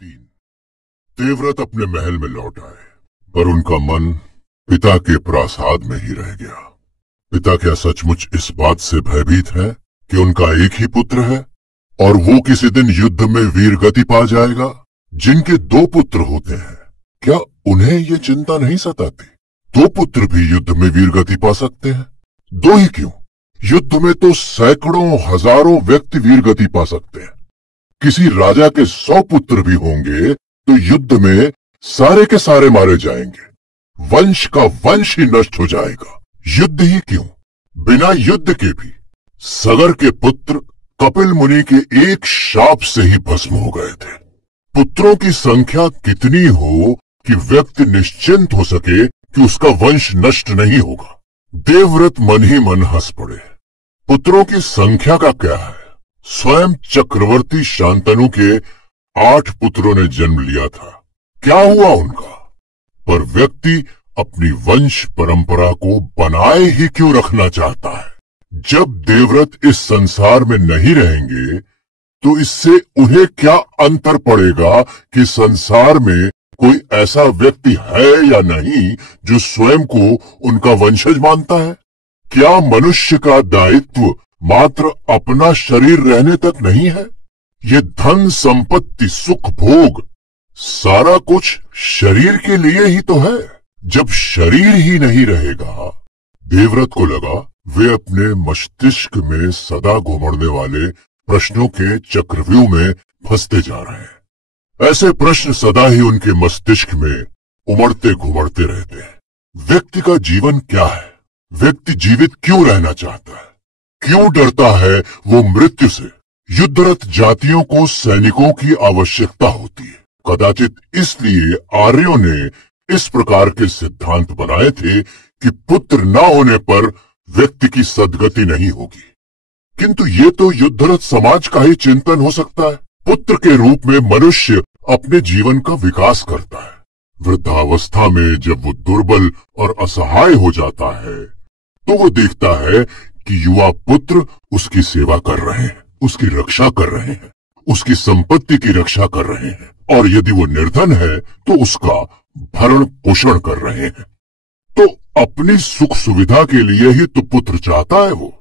3। देवव्रत अपने महल में लौट आए, पर उनका मन पिता के प्रासाद में ही रह गया। पिता क्या सचमुच इस बात से भयभीत है कि उनका एक ही पुत्र है और वो किसी दिन युद्ध में वीर गति पा जाएगा? जिनके 2 पुत्र होते हैं, क्या उन्हें ये चिंता नहीं सताती? 2 पुत्र भी युद्ध में वीर गति पा सकते हैं। 2 ही क्यों, युद्ध में तो सैकड़ों हजारों व्यक्ति वीर गति पा सकते हैं। किसी राजा के 100 पुत्र भी होंगे तो युद्ध में सारे के सारे मारे जाएंगे, वंश का वंश ही नष्ट हो जाएगा। युद्ध ही क्यों, बिना युद्ध के भी सगर के पुत्र कपिल मुनि के एक शाप से ही भस्म हो गए थे। पुत्रों की संख्या कितनी हो कि व्यक्ति निश्चिंत हो सके कि उसका वंश नष्ट नहीं होगा? देवव्रत मन ही मन हंस पड़े। पुत्रों की संख्या का क्या है, स्वयं चक्रवर्ती शांतनु के 8 पुत्रों ने जन्म लिया था, क्या हुआ उनका? पर व्यक्ति अपनी वंश परंपरा को बनाए ही क्यों रखना चाहता है? जब देवव्रत इस संसार में नहीं रहेंगे तो इससे उन्हें क्या अंतर पड़ेगा कि संसार में कोई ऐसा व्यक्ति है या नहीं जो स्वयं को उनका वंशज मानता है? क्या मनुष्य का दायित्व मात्र अपना शरीर रहने तक नहीं है? ये धन संपत्ति सुख भोग सारा कुछ शरीर के लिए ही तो है। जब शरीर ही नहीं रहेगा, देवव्रत को लगा वे अपने मस्तिष्क में सदा घुमड़ने वाले प्रश्नों के चक्रव्यूह में फंसते जा रहे हैं। ऐसे प्रश्न सदा ही उनके मस्तिष्क में उमड़ते घुमड़ते रहते हैं। व्यक्ति का जीवन क्या है? व्यक्ति जीवित क्यों रहना चाहता है? क्यों डरता है वो मृत्यु से? युद्धरत जातियों को सैनिकों की आवश्यकता होती है। कदाचित इसलिए आर्यों ने इस प्रकार के सिद्धांत बनाए थे कि पुत्र न होने पर व्यक्ति की सद्गति नहीं होगी। किंतु ये तो युद्धरत समाज का ही चिंतन हो सकता है। पुत्र के रूप में मनुष्य अपने जीवन का विकास करता है। वृद्धावस्था में जब वो दुर्बल और असहाय हो जाता है तो वो देखता है कि युवा पुत्र उसकी सेवा कर रहे हैं, उसकी रक्षा कर रहे हैं, उसकी संपत्ति की रक्षा कर रहे हैं, और यदि वो निर्धन है तो उसका भरण पोषण कर रहे हैं। तो अपनी सुख सुविधा के लिए ही तो पुत्र चाहता है वो।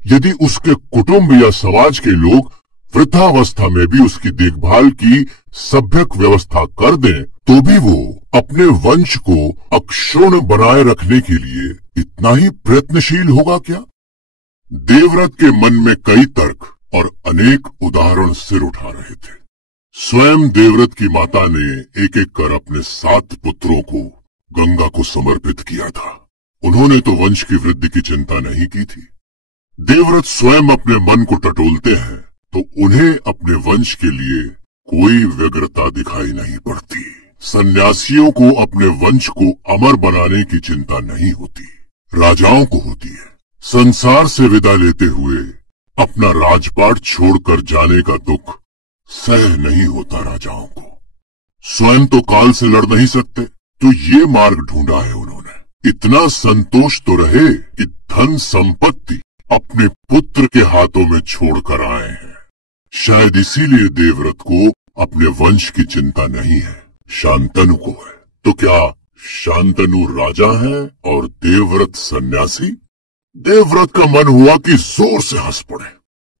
यदि उसके कुटुंब या समाज के लोग वृद्धावस्था में भी उसकी देखभाल की सभ्यक व्यवस्था कर दें तो भी वो अपने वंश को अक्षुण्ण बनाए रखने के लिए इतना ही प्रयत्नशील होगा क्या? देवव्रत के मन में कई तर्क और अनेक उदाहरण सिर उठा रहे थे। स्वयं देवव्रत की माता ने एक एक कर अपने 7 पुत्रों को गंगा को समर्पित किया था। उन्होंने तो वंश की वृद्धि की चिंता नहीं की थी। देवव्रत स्वयं अपने मन को टटोलते हैं तो उन्हें अपने वंश के लिए कोई व्यग्रता दिखाई नहीं पड़ती। सन्यासियों को अपने वंश को अमर बनाने की चिंता नहीं होती, राजाओं को होती है। संसार से विदा लेते हुए अपना राजपाट छोड़कर जाने का दुख सह नहीं होता राजाओं को। स्वयं तो काल से लड़ नहीं सकते, तो ये मार्ग ढूंढा है उन्होंने। इतना संतोष तो रहे कि धन संपत्ति अपने पुत्र के हाथों में छोड़कर आए हैं। शायद इसीलिए देवव्रत को अपने वंश की चिंता नहीं है, शांतनु को है। तो क्या शांतनु राजा है और देवव्रत सन्यासी? देवव्रत का मन हुआ कि जोर से हंस पड़े,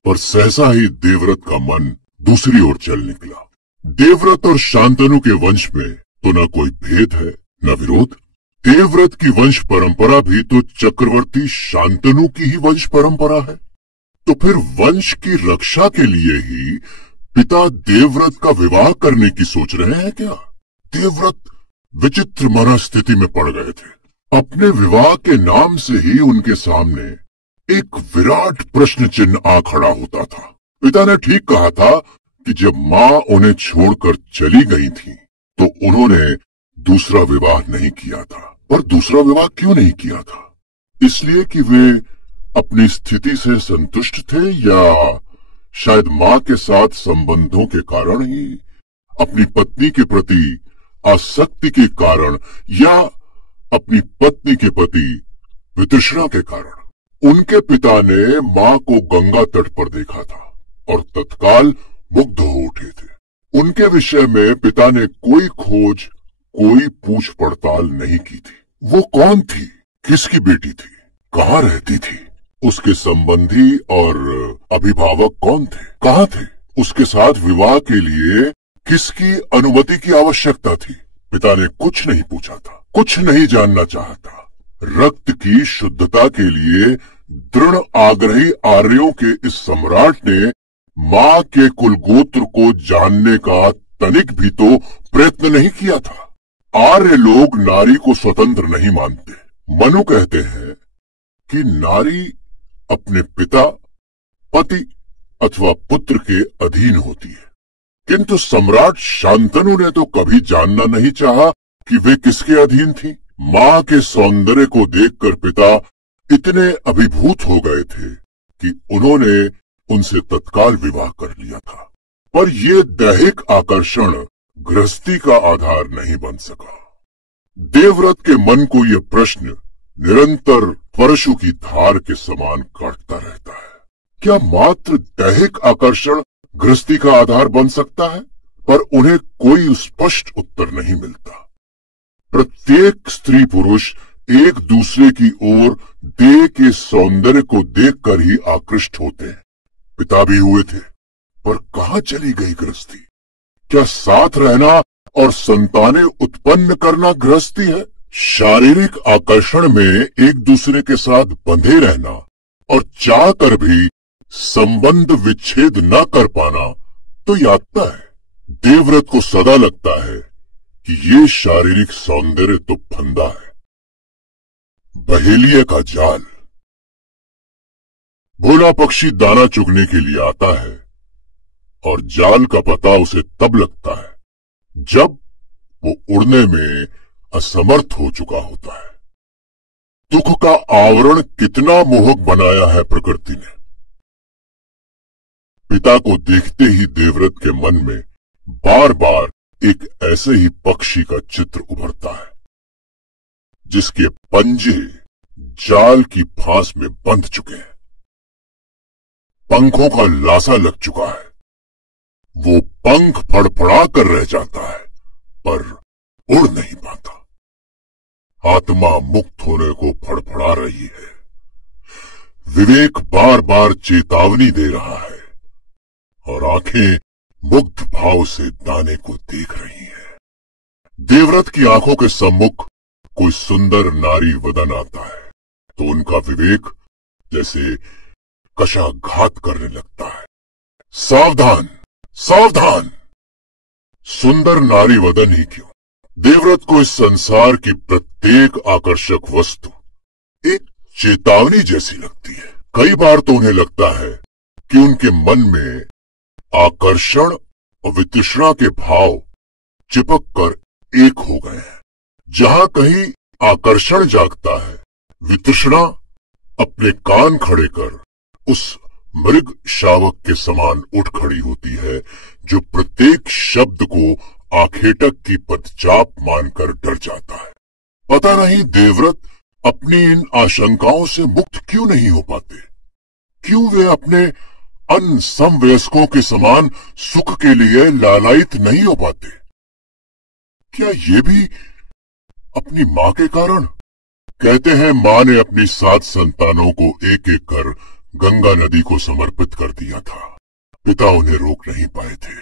पर सहसा ही देवव्रत का मन दूसरी ओर चल निकला। देवव्रत और शांतनु के वंश में तो न कोई भेद है न विरोध। देवव्रत की वंश परंपरा भी तो चक्रवर्ती शांतनु की ही वंश परंपरा है। तो फिर वंश की रक्षा के लिए ही पिता देवव्रत का विवाह करने की सोच रहे हैं क्या? देवव्रत विचित्र मनस्थिति में पड़ गए थे। अपने विवाह के नाम से ही उनके सामने एक विराट प्रश्न चिन्ह आ खड़ा होता था। पिता ने ठीक कहा था कि जब माँ उन्हें छोड़कर चली गई थी तो उन्होंने दूसरा विवाह नहीं किया था। पर दूसरा विवाह क्यों नहीं किया था? इसलिए कि वे अपनी स्थिति से संतुष्ट थे, या शायद माँ के साथ संबंधों के कारण ही, अपनी पत्नी के प्रति आसक्ति के कारण, या अपनी पत्नी के प्रति वितृष्णा के कारण। उनके पिता ने माँ को गंगा तट पर देखा था और तत्काल मुग्ध हो उठे थे। उनके विषय में पिता ने कोई खोज, कोई पूछ पड़ताल नहीं की थी। वो कौन थी, किसकी बेटी थी, कहाँ रहती थी, उसके संबंधी और अभिभावक कौन थे, कहाँ थे, उसके साथ विवाह के लिए किसकी अनुमति की आवश्यकता थी। पिता ने कुछ नहीं पूछा था, कुछ नहीं जानना चाहा था। रक्त की शुद्धता के लिए दृढ़ आग्रही आर्यों के इस सम्राट ने मां के कुलगोत्र को जानने का तनिक भी तो प्रयत्न नहीं किया था। आर्य लोग नारी को स्वतंत्र नहीं मानते। मनु कहते हैं कि नारी अपने पिता, पति अथवा पुत्र के अधीन होती है, किंतु सम्राट शांतनु ने तो कभी जानना नहीं चाहा कि वे किसके अधीन थी। मां के सौंदर्य को देखकर पिता इतने अभिभूत हो गए थे कि उन्होंने उनसे तत्काल विवाह कर लिया था। पर यह दैहिक आकर्षण गृहस्थी का आधार नहीं बन सका। देवव्रत के मन को यह प्रश्न निरंतर परशु की धार के समान काटता रहता है। क्या मात्र दैहिक आकर्षण गृहस्थी का आधार बन सकता है? पर उन्हें कोई स्पष्ट उत्तर नहीं मिलता। प्रत्येक स्त्री पुरुष एक दूसरे की ओर देह के सौंदर्य को देखकर ही आकृष्ट होते हैं। पिता भी हुए थे, पर कहाँ चली गई गृहस्थी? क्या साथ रहना और संतानें उत्पन्न करना गृहस्थी है? शारीरिक आकर्षण में एक दूसरे के साथ बंधे रहना और चाह कर भी संबंध विच्छेद न कर पाना तो यातना है। देवव्रत को सदा लगता है कि ये शारीरिक सौंदर्य तो फंदा है, बहेलिये का जाल। भोला पक्षी दाना चुगने के लिए आता है और जाल का पता उसे तब लगता है जब वो उड़ने में असमर्थ हो चुका होता है। दुख का आवरण कितना मोहक बनाया है प्रकृति ने। पिता को देखते ही देवव्रत के मन में बार बार एक ऐसे ही पक्षी का चित्र उभरता है जिसके पंजे जाल की फांस में बंध चुके हैं, पंखों का लासा लग चुका है। वो पंख फड़फड़ा कर रह जाता है पर उड़ नहीं पाता। आत्मा मुक्त होने को फड़फड़ा रही है। विवेक बार बार चेतावनी दे रहा है और आंखें मुग्ध भाव से दाने को देख रही हैं। देवव्रत की आंखों के सम्मुख कोई सुंदर नारी वदन आता है तो उनका विवेक जैसे कशाघात करने लगता है। सावधान, सावधान! सुंदर नारी वदन ही क्यों, देवव्रत को इस संसार की प्रत्येक आकर्षक वस्तु एक चेतावनी जैसी लगती है। कई बार तो उन्हें लगता है कि उनके मन में आकर्षण और वितृष्णा के भाव चिपक कर एक हो गए हैं। जहां कहीं आकर्षण जागता है, वितृष्णा अपने कान खड़े कर उस मृग शावक के समान उठ खड़ी होती है जो प्रत्येक शब्द को आखेटक की पदचाप मानकर डर जाता है। पता नहीं देवव्रत अपनी इन आशंकाओं से मुक्त क्यों नहीं हो पाते? क्यों वे अपने अन्य समवयस्कों के समान सुख के लिए लालायित नहीं हो पाते? क्या ये भी अपनी मां के कारण? कहते हैं मां ने अपनी 7 संतानों को एक एक कर गंगा नदी को समर्पित कर दिया था। पिता उन्हें रोक नहीं पाए थे।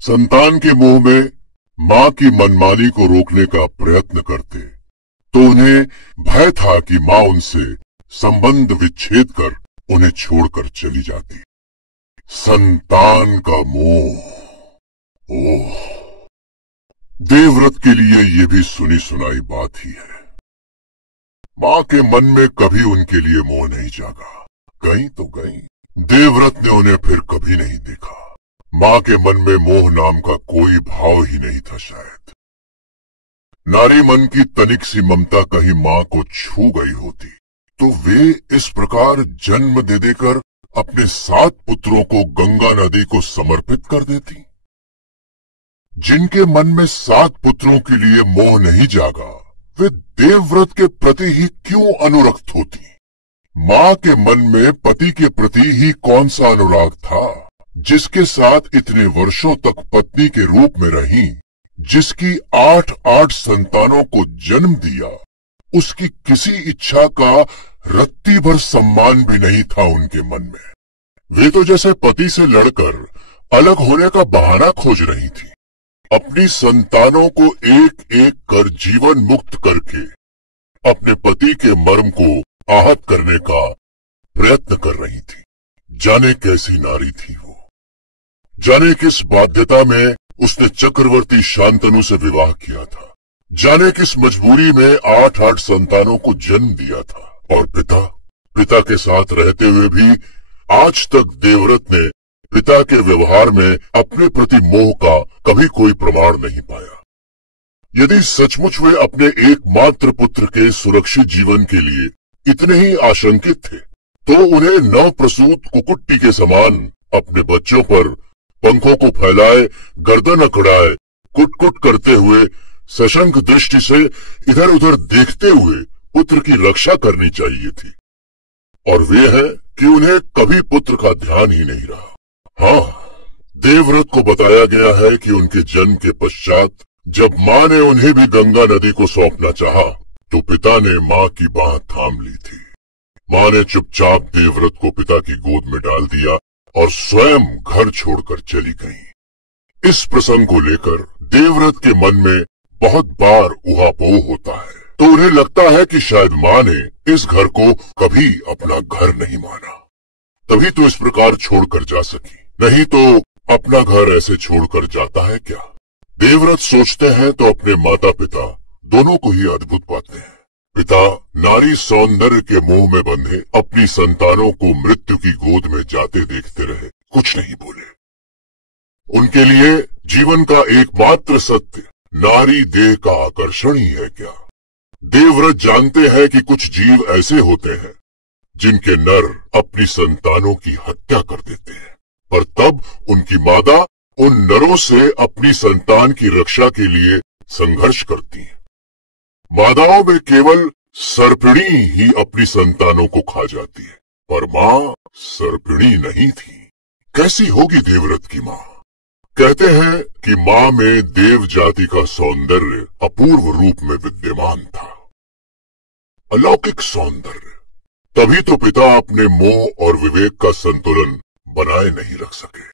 संतान के मोह में मां की मनमानी को रोकने का प्रयत्न करते तो उन्हें भय था कि मां उनसे संबंध विच्छेद कर उन्हें छोड़कर चली जाती। संतान का मोह, ओह! देवव्रत के लिए ये भी सुनी सुनाई बात ही है। मां के मन में कभी उनके लिए मोह नहीं जागा। गई तो गई, देवव्रत ने उन्हें फिर कभी नहीं देखा। मां के मन में मोह नाम का कोई भाव ही नहीं था शायद। नारी मन की तनिक सी ममता कहीं मां को छू गई होती तो वे इस प्रकार जन्म दे देकर अपने 7 पुत्रों को गंगा नदी को समर्पित कर देती। जिनके मन में 7 पुत्रों के लिए मोह नहीं जागा वे देवव्रत के प्रति ही क्यों अनुरक्त होती? मां के मन में पति के प्रति ही कौन सा अनुराग था? जिसके साथ इतने वर्षों तक पत्नी के रूप में रही, जिसकी 8 संतानों को जन्म दिया, उसकी किसी इच्छा का रत्ती भर सम्मान भी नहीं था उनके मन में। वे तो जैसे पति से लड़कर अलग होने का बहाना खोज रही थी। अपनी संतानों को एक एक कर जीवन मुक्त करके अपने पति के मर्म को आहत करने का प्रयत्न कर रही थी। जाने कैसी नारी थी वो, जाने किस बाध्यता में उसने चक्रवर्ती शांतनु से विवाह किया था, जाने किस मजबूरी में 8 संतानों को जन्म दिया था। और पिता के साथ रहते हुए भी आज तक देवव्रत ने पिता के व्यवहार में अपने प्रति मोह का कभी कोई प्रमाण नहीं पाया। यदि सचमुच वे अपने एकमात्र पुत्र के सुरक्षित जीवन के लिए इतने ही आशंकित थे, तो उन्हें नवप्रसूत कुकुट्टी के समान अपने बच्चों पर पंखों को फैलाए, गर्दन अकड़ाए, कुट-कुट करते हुए सशंक दृष्टि से इधर उधर देखते हुए पुत्र की रक्षा करनी चाहिए थी। और वे है कि उन्हें कभी पुत्र का ध्यान ही नहीं रहा। हाँ, देवव्रत को बताया गया है कि उनके जन्म के पश्चात जब माँ ने उन्हें भी गंगा नदी को सौंपना चाहा, तो पिता ने माँ की बाह थाम ली थी। माँ ने चुपचाप देवव्रत को पिता की गोद में डाल दिया और स्वयं घर छोड़कर चली गईं। इस प्रसंग को लेकर देवव्रत के मन में बहुत बार उहापोह होता है, तो उन्हें लगता है कि शायद माँ ने इस घर को कभी अपना घर नहीं माना, तभी तो इस प्रकार छोड़कर जा सकी। नहीं तो अपना घर ऐसे छोड़कर जाता है क्या? देवव्रत सोचते हैं तो अपने माता पिता दोनों को ही अद्भुत पाते हैं। पिता नारी सौंदर्य के मोह में बंधे अपनी संतानों को मृत्यु की गोद में जाते देखते रहे, कुछ नहीं बोले। उनके लिए जीवन का एकमात्र सत्य नारी देह का आकर्षण ही है क्या? देवव्रत जानते हैं कि कुछ जीव ऐसे होते हैं जिनके नर अपनी संतानों की हत्या कर देते हैं, पर तब उनकी मादा उन नरों से अपनी संतान की रक्षा के लिए संघर्ष करती हैं। मादाओं में केवल सर्पिणी ही अपनी संतानों को खा जाती है, पर माँ सर्पिणी नहीं थी। कैसी होगी देवव्रत की माँ? कहते हैं कि माँ में देव जाति का सौंदर्य अपूर्व रूप में विद्यमान था, अलौकिक सौंदर्य। तभी तो पिता अपने मोह और विवेक का संतुलन बनाए नहीं रख सके।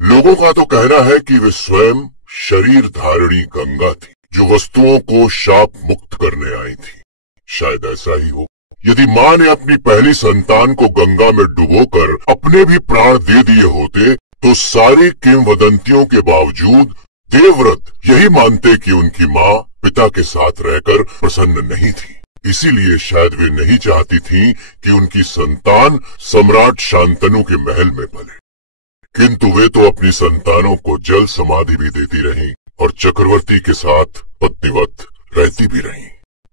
लोगों का तो कहना है कि वे स्वयं शरीर धारिणी गंगा थी, जो वस्तुओं को शाप मुक्त करने आई थी। शायद ऐसा ही हो। यदि माँ ने अपनी पहली संतान को गंगा में डुबोकर अपने भी प्राण दे दिए होते, तो सारी किंवदंतियों के बावजूद देवव्रत यही मानते कि उनकी माँ पिता के साथ रहकर प्रसन्न नहीं थी। इसीलिए शायद वे नहीं चाहती थी कि उनकी संतान सम्राट शांतनु के महल में पले। किंतु वे तो अपनी संतानों को जल समाधि भी देती रहीं और चक्रवर्ती के साथ पत्नीवत रहती भी रहीं।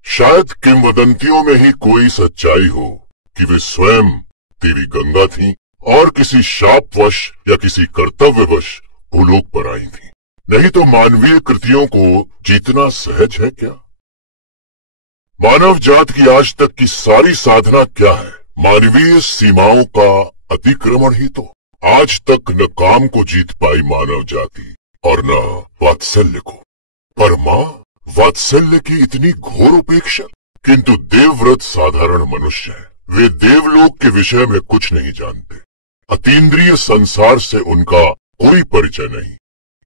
शायद किंवदंतियों में ही कोई सच्चाई हो कि वे स्वयं देवी गंगा थीं और किसी शापवश या किसी कर्तव्यवश भूलोक पर आई थीं। नहीं तो मानवीय कृतियों को जीतना सहज है क्या? मानव जात की आज तक की सारी साधना क्या है? मानवीय सीमाओं का अतिक्रमण ही तो। आज तक न काम को जीत पाई मानव जाति और न वात्सल्य को। पर माँ, वात्सल्य की इतनी घोर उपेक्षा। किंतु देवव्रत साधारण मनुष्य है। वे देवलोक के विषय में कुछ नहीं जानते। अतीन्द्रिय संसार से उनका कोई परिचय नहीं।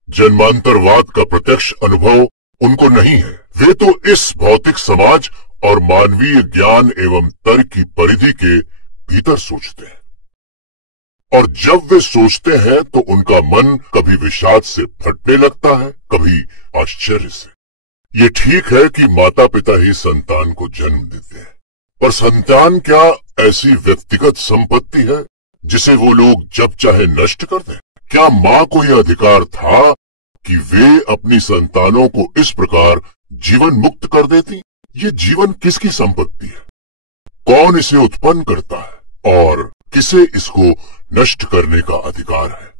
जन्मांतरवाद का प्रत्यक्ष अनुभव उनको नहीं है। वे तो इस भौतिक समाज और मानवीय ज्ञान एवं तर्क की परिधि के भीतर सोचते हैं। और जब वे सोचते हैं तो उनका मन कभी विषाद से फटने लगता है, कभी आश्चर्य से। ये ठीक है कि माता पिता ही संतान को जन्म देते हैं, पर संतान क्या ऐसी व्यक्तिगत संपत्ति है जिसे वो लोग जब चाहे नष्ट कर दें? क्या माँ को यह अधिकार था कि वे अपनी संतानों को इस प्रकार जीवन मुक्त कर देती? ये जीवन किसकी संपत्ति है? कौन इसे उत्पन्न करता है और किसे इसको नष्ट करने का अधिकार है?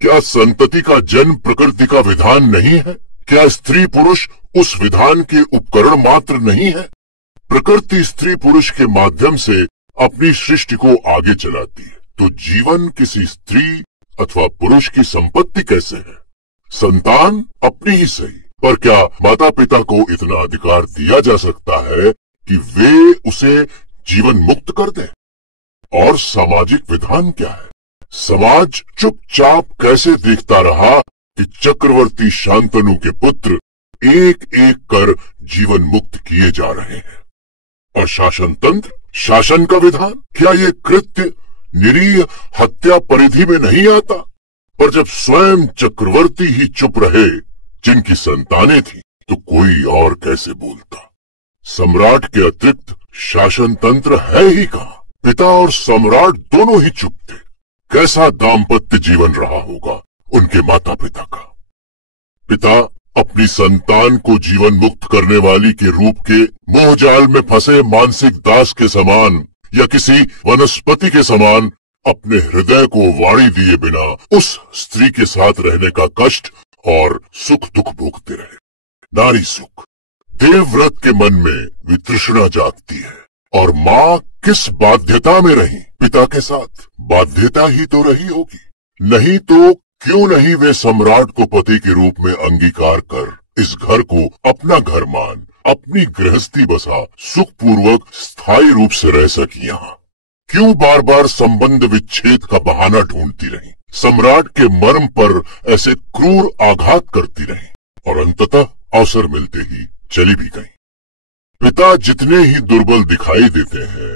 क्या संतति का जन्म प्रकृति का विधान नहीं है? क्या स्त्री पुरुष उस विधान के उपकरण मात्र नहीं है? प्रकृति स्त्री पुरुष के माध्यम से अपनी सृष्टि को आगे चलाती है, तो जीवन किसी स्त्री अथवा पुरुष की संपत्ति कैसे है? संतान अपनी ही सही, पर क्या माता पिता को इतना अधिकार दिया जा सकता है कि वे उसे जीवन मुक्त कर दें? और सामाजिक विधान क्या है? समाज चुपचाप कैसे देखता रहा कि चक्रवर्ती शांतनु के पुत्र एक एक कर जीवन मुक्त किए जा रहे हैं? और शासन तंत्र, शासन का विधान, क्या ये कृत्य निरीह हत्या परिधि में नहीं आता? पर जब स्वयं चक्रवर्ती ही चुप रहे जिनकी संतानें थी, तो कोई और कैसे बोलता? सम्राट के अतिरिक्त शासन तंत्र है ही कहाँ? पिता और सम्राट दोनों ही चुप थे। कैसा दाम्पत्य जीवन रहा होगा उनके माता पिता का? पिता अपनी संतान को जीवन मुक्त करने वाली के रूप के मोहजाल में फंसे मानसिक दास के समान या किसी वनस्पति के समान अपने हृदय को वाणी दिए बिना उस स्त्री के साथ रहने का कष्ट और सुख दुख भोगते रहे। नारी सुख, देवव्रत के मन में वितृष्णा जागती है। और माँ किस बाध्यता में रही पिता के साथ? बाध्यता ही तो रही होगी, नहीं तो क्यों नहीं वे सम्राट को पति के रूप में अंगीकार कर इस घर को अपना घर मान अपनी गृहस्थी बसा सुखपूर्वक स्थायी रूप से रह सकी? यहाँ क्यों बार बार संबंध विच्छेद का बहाना ढूंढती रही, सम्राट के मर्म पर ऐसे क्रूर आघात करती रही और अंततः अवसर मिलते ही चली भी गई? पिता जितने ही दुर्बल दिखाई देते हैं,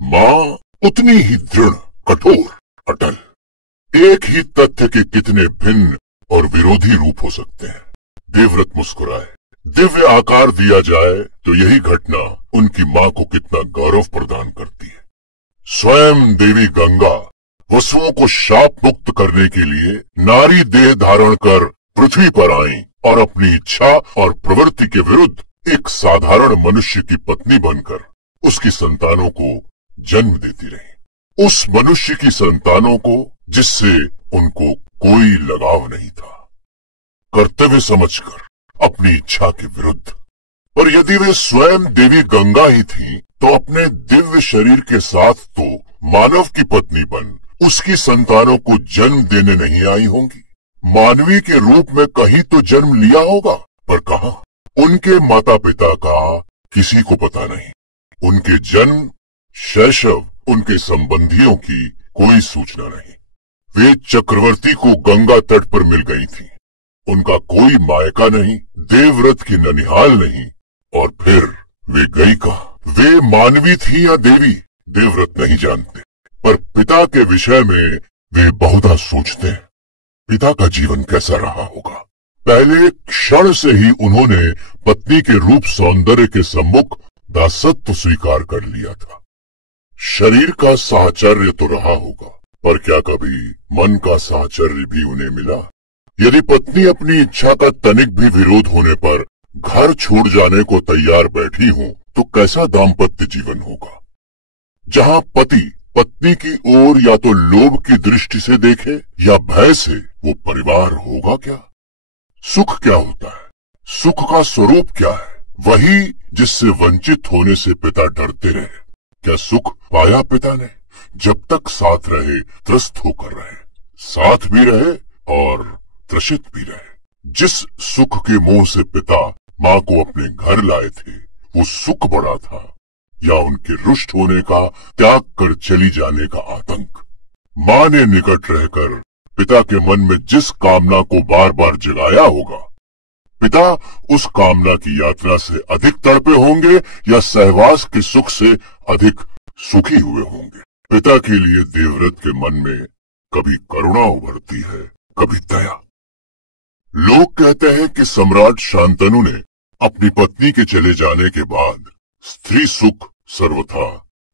माँ उतनी ही दृढ़, कठोर, अटल। एक ही तथ्य के कितने भिन्न और विरोधी रूप हो सकते हैं। देवव्रत मुस्कुराए। दिव्य आकार दिया जाए तो यही घटना उनकी माँ को कितना गौरव प्रदान करती है। स्वयं देवी गंगा वसुओं को शाप मुक्त करने के लिए नारी देह धारण कर पृथ्वी पर आईं और अपनी इच्छा और प्रवृत्ति के विरुद्ध एक साधारण मनुष्य की पत्नी बनकर उसकी संतानों को जन्म देती रही। उस मनुष्य की संतानों को जिससे उनको कोई लगाव नहीं था, कर्तव्य समझकर अपनी इच्छा के विरुद्ध। पर यदि वे स्वयं देवी गंगा ही थीं, तो अपने दिव्य शरीर के साथ तो मानव की पत्नी बन उसकी संतानों को जन्म देने नहीं आई होंगी। मानवी के रूप में कहीं तो जन्म लिया होगा, पर कहाँ? उनके माता पिता का किसी को पता नहीं। उनके जन्म, शैशव, उनके संबंधियों की कोई सूचना नहीं। वे चक्रवर्ती को गंगा तट पर मिल गई थीं। उनका कोई मायका नहीं, देवव्रत की ननिहाल नहीं। और फिर वे गई कहाँ? वे मानवी थी या देवी? देवव्रत नहीं जानते, पर पिता के विषय में वे बहुधा सोचते हैं। पिता का जीवन कैसा रहा होगा? पहले क्षण से ही उन्होंने पत्नी के रूप सौंदर्य के सम्मुख दासत्व स्वीकार कर लिया था। शरीर का साहचर्य तो रहा होगा, पर क्या कभी मन का साहचर्य भी उन्हें मिला? यदि पत्नी अपनी इच्छा का तनिक भी विरोध होने पर घर छोड़ जाने को तैयार बैठी हो, तो कैसा दाम्पत्य जीवन होगा? जहाँ पति पत्नी की ओर या तो लोभ की दृष्टि से देखे या भय से, वो परिवार होगा क्या? सुख क्या होता है? सुख का स्वरूप क्या है? वही जिससे वंचित होने से पिता डरते रहे। क्या सुख पाया पिता ने? जब तक साथ रहे, त्रस्त होकर रहे, साथ भी रहे और त्रसित भी रहे। जिस सुख के मोह से पिता माँ को अपने घर लाए थे, वो सुख बड़ा था या उनके रुष्ट होने का, त्याग कर चली जाने का आतंक? माँ ने निकट रहकर पिता के मन में जिस कामना को बार बार जगाया होगा, पिता उस कामना की यात्रा से अधिक तड़पे होंगे या सहवास के सुख से अधिक सुखी हुए होंगे? पिता के लिए देवव्रत के मन में कभी करुणा उभरती है, कभी दया। लोग कहते हैं कि सम्राट शांतनु ने अपनी पत्नी के चले जाने के बाद स्त्री सुख सर्वथा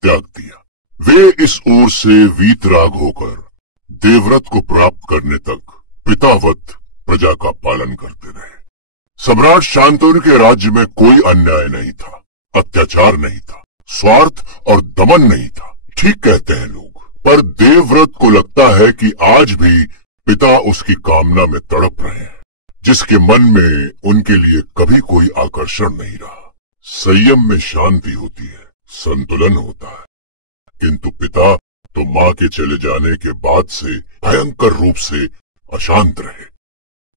त्याग दिया। वे इस ओर से वीतराग होकर देवव्रत को प्राप्त करने तक पितावत प्रजा का पालन करते रहे। सम्राट शांतनु के राज्य में कोई अन्याय नहीं था, अत्याचार नहीं था, स्वार्थ और दमन नहीं था। ठीक कहते हैं लोग, पर देवव्रत को लगता है कि आज भी पिता उसकी कामना में तड़प रहे हैं, जिसके मन में उनके लिए कभी कोई आकर्षण नहीं रहा। संयम में शांति होती है, संतुलन होता है, किंतु पिता तो मां के चले जाने के बाद से भयंकर रूप से अशांत रहे।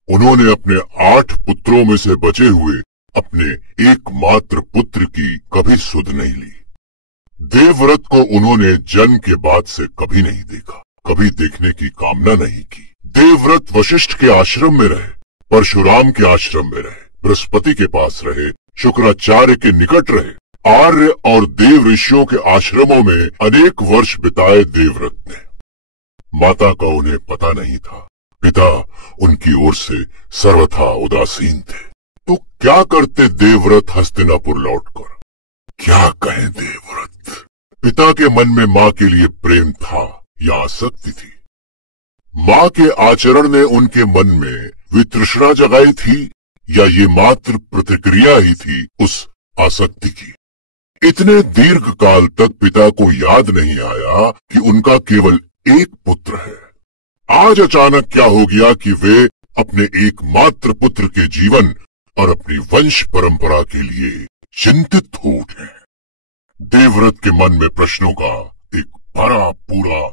उन्होंने अपने 8 पुत्रों में से बचे हुए अपने एकमात्र पुत्र की कभी सुध नहीं ली। देवव्रत को उन्होंने जन्म के बाद से कभी नहीं देखा, कभी देखने की कामना नहीं की। देवव्रत वशिष्ठ के आश्रम में रहे, परशुराम के आश्रम में रहे, बृहस्पति के पास रहे, शुक्राचार्य के निकट रहे, आर्य और देव ऋषियों के आश्रमों में अनेक वर्ष बिताए देवव्रत ने। माता का उन्हें पता नहीं था, पिता उनकी ओर से सर्वथा उदासीन थे। तो क्या करते देवव्रत हस्तिनापुर लौटकर? क्या कहें देवव्रत। पिता के मन में मां के लिए प्रेम था या आसक्ति थी? मां के आचरण ने उनके मन में वितृष्णा जगाई थी या ये मात्र प्रतिक्रिया ही थी उस आसक्ति की? इतने दीर्घ काल तक पिता को याद नहीं आया कि उनका केवल एक पुत्र है। आज अचानक क्या हो गया कि वे अपने एकमात्र पुत्र के जीवन और अपनी वंश परंपरा के लिए चिंतित हो उठे। देवव्रत के मन में प्रश्नों का एक भरा पूरा